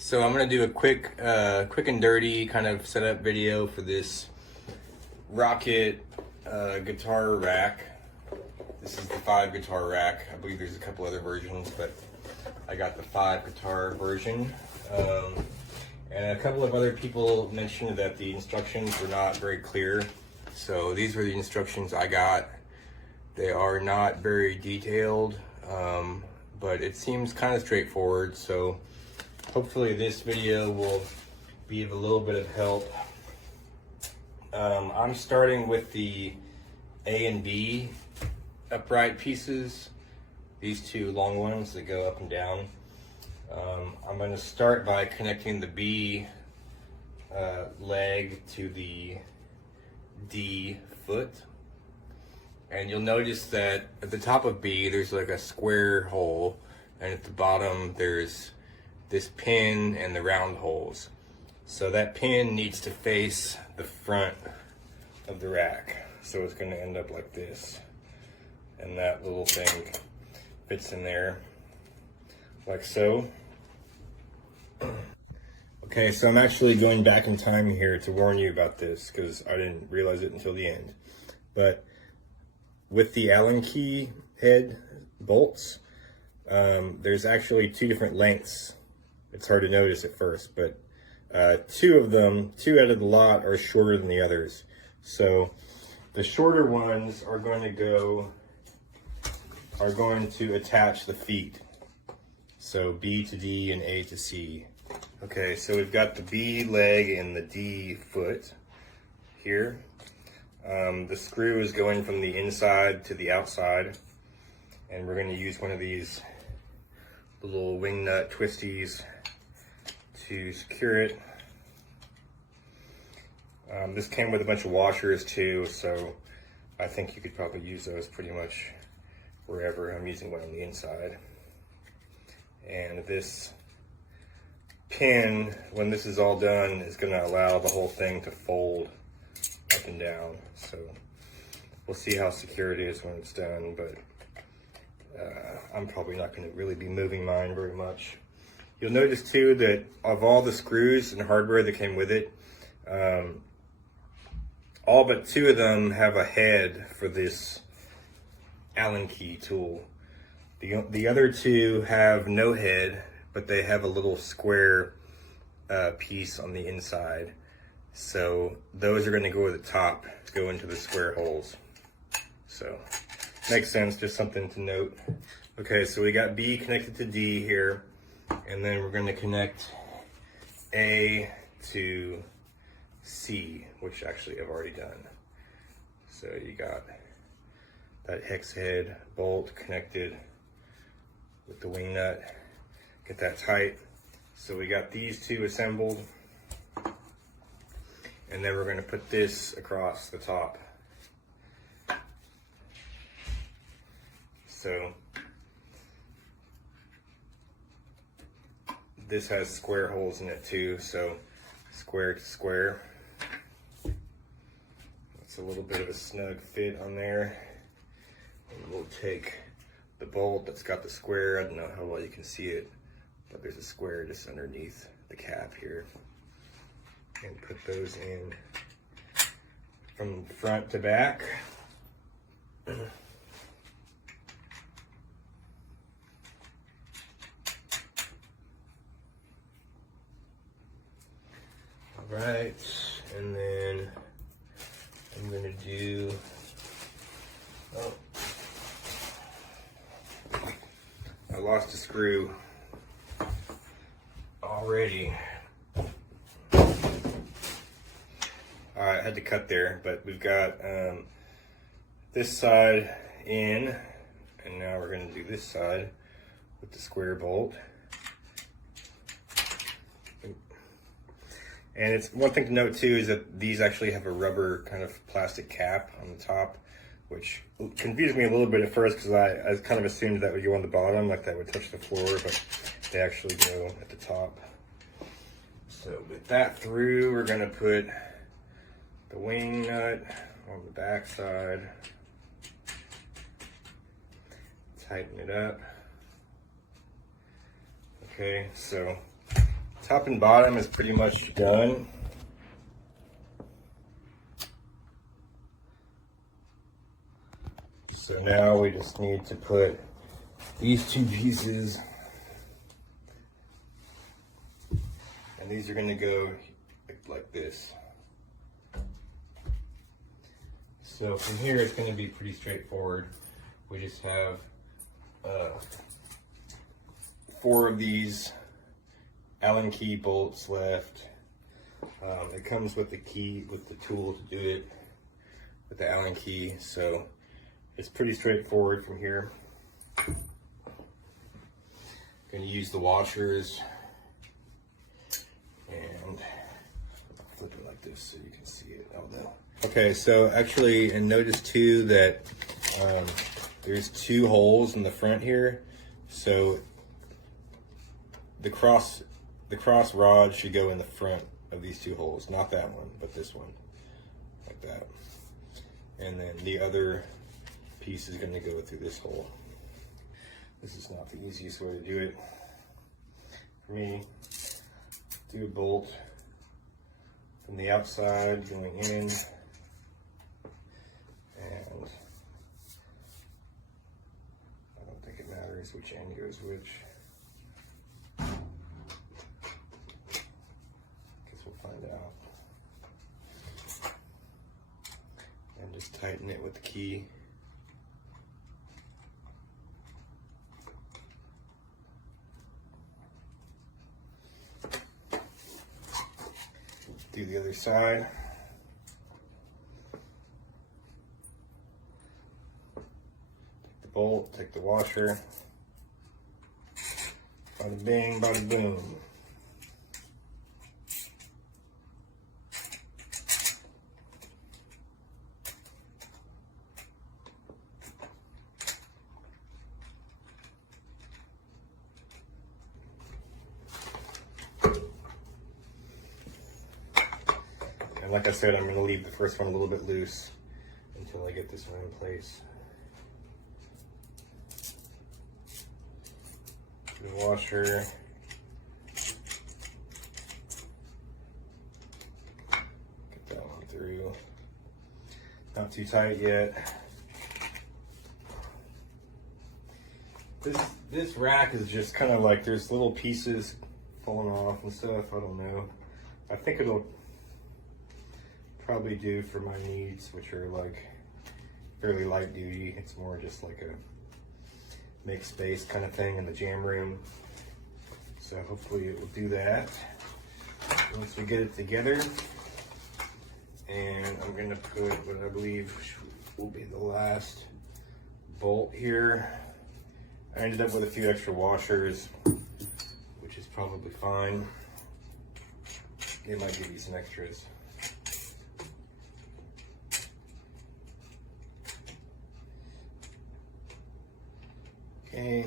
So I'm gonna do a quick and dirty kind of setup video for this Rok-It guitar rack. This is the 5 guitar rack. I believe there's a couple other versions, but I got the 5 guitar version. And a couple of other people mentioned that the instructions were not very clear. So these were the instructions I got. They are not very detailed, but it seems kind of straightforward. So hopefully this video will be of a little bit of help. I'm starting with the A and B upright pieces, these 2 long ones that go up and down. I'm going to start by connecting the B leg to the D foot. And you'll notice that at the top of B there's like a square hole, and at the bottom there's this pin and the round holes. So that pin needs to face the front of the rack. So it's going to end up like this. And that little thing fits in there like so. Okay, so I'm actually going back in time here to warn you about this because I didn't realize it until the end. But with the Allen key head bolts, there's actually 2 different lengths. It's hard to notice at first, but 2 out of the lot are shorter than the others. So the shorter ones are going to attach the feet. So B to D and A to C. Okay, so we've got the B leg and the D foot here. The screw is going from the inside to the outside, and we're going to use one of these little wing nut twisties to secure it. This came with a bunch of washers too, so I think you could probably use those pretty much wherever. I'm using one on the inside. And this pin, when this is all done, is going to allow the whole thing to fold up and down. So we'll see how secure it is when it's done, but I'm probably not going to really be moving mine very much. You'll notice too that of all the screws and hardware that came with it, all but 2 of them have a head for this Allen key tool. The other 2 have no head, but they have a little square piece on the inside. So those are going to go at the top, go into the square holes. So makes sense, just something to note. Okay, so we got B connected to D here, and then we're going to connect A to C, which actually I've already done. So you got that hex head bolt connected with the wing nut. Get that tight. So we got these 2 assembled, and then we're going to put this across the top. So this has square holes in it too, so square to square. It's a little bit of a snug fit on there. And we'll take the bolt that's got the square. I don't know how well you can see it, but there's a square just underneath the cap here. And put those in from front to back. All right, and then I'm gonna do, I lost a screw already. I had to cut there, but we've got this side in, and now we're going to do this side with the square bolt. And it's one thing to note too is that these actually have a rubber kind of plastic cap on the top, which confused me a little bit at first because I kind of assumed that would go on the bottom, like that would touch the floor, but they actually go at the top. So with that through, we're going to put the wing nut on the back side, tighten it up. Okay, so Top and bottom is pretty much done. So now we just need to put these two pieces, and these are going to go like this. So from here it's going to be pretty straightforward. We just have 4 of these Allen key bolts left. It comes with the key, with the tool to do it, with the Allen key, so it's pretty straightforward from here. Going to use the washers and flip it like this so you can see it. Oh no. Okay, so actually, and notice too that there's 2 holes in the front here, so the cross rod should go in the front of these 2 holes, not that one, but this one, like that. And then the other piece is going to go through this hole. This is not the easiest way to do it. For me, do a bolt from the outside going in, and I don't think it matters which end goes which. Guess we'll find out. And just tighten it with the key. Do the other side. Take the bolt, take the washer. Bada bing, bada boom. And like I said, I'm going to leave the first one a little bit loose until I get this one in place. The washer. Get that one through. Not too tight yet. This rack is just kind of like there's little pieces falling off and stuff. I don't know. I think it'll probably do for my needs, which are like fairly light duty. It's more just like a make space kind of thing in the jam room. So hopefully it will do that once we get it together. And I'm gonna put what I believe will be the last bolt here. I ended up with a few extra washers, which is probably fine. It might give you some extras. Okay,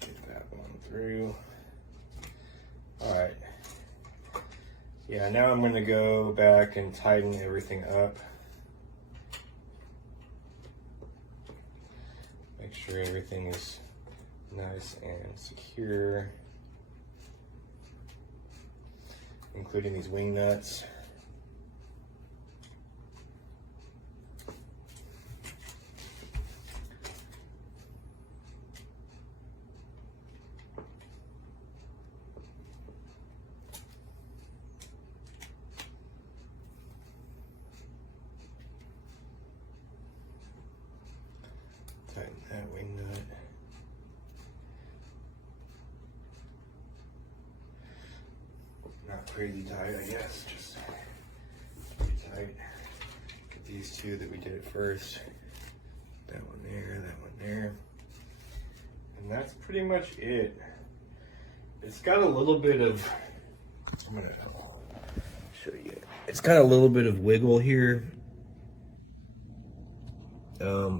get that one through. All right. Yeah, now I'm gonna go back and tighten everything up. Make sure everything is nice and secure, including these wing nuts. Tighten that wing nut. Not crazy tight, I guess, just pretty tight. Get these 2 that we did at first. That one there, that one there. And that's pretty much it. It's got a little bit of, I'm gonna show you. It's got a little bit of wiggle here.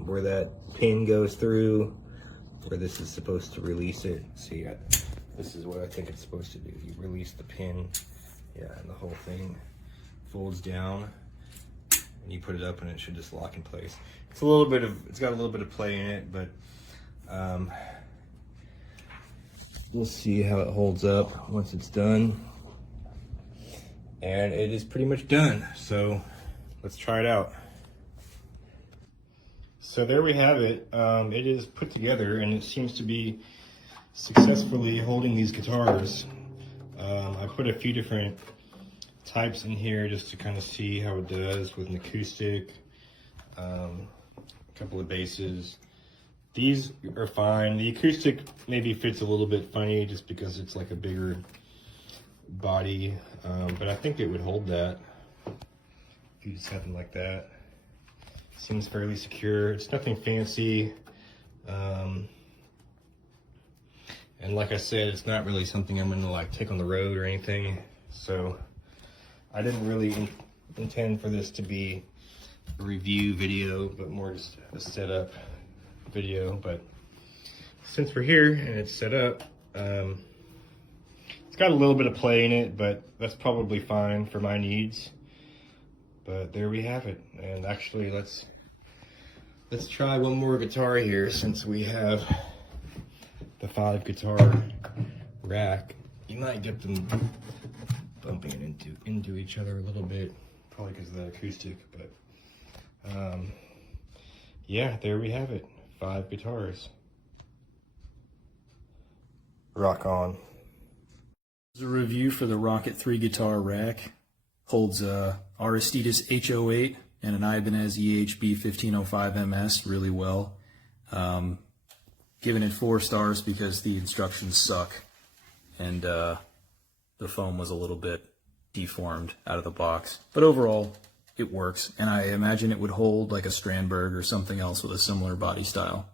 Where that pin goes through, where this is supposed to release it. See, this is what I think it's supposed to do. You release the pin, yeah, and the whole thing folds down, and you put it up, and it should just lock in place. It's got a little bit of play in it, but we'll see how it holds up once it's done. And it is pretty much done. So let's try it out. So there we have it. It is put together and it seems to be successfully holding these guitars. I put a few different types in here just to kind of see how it does with an acoustic, a couple of basses. These are fine. The acoustic maybe fits a little bit funny just because it's like a bigger body, but I think it would hold that if you just have them like that. Seems fairly secure. It's nothing fancy, and like I said, it's not really something I'm gonna like take on the road or anything, so I didn't really intend for this to be a review video, but more just a setup video. But since we're here and it's set up, it's got a little bit of play in it, but that's probably fine for my needs. But there we have it. And actually, let's try one more guitar here, since we have the 5 guitar rack. You might get them bumping into each other a little bit, probably because of the acoustic, but yeah, there we have it. 5 guitars. Rock on. This is a review for the Rok-It 3 guitar rack. Holds a Aristides H08 and an Ibanez EHB 1505 MS really well. Giving it 4 stars because the instructions suck and the foam was a little bit deformed out of the box. But overall, it works, and I imagine it would hold like a Strandberg or something else with a similar body style.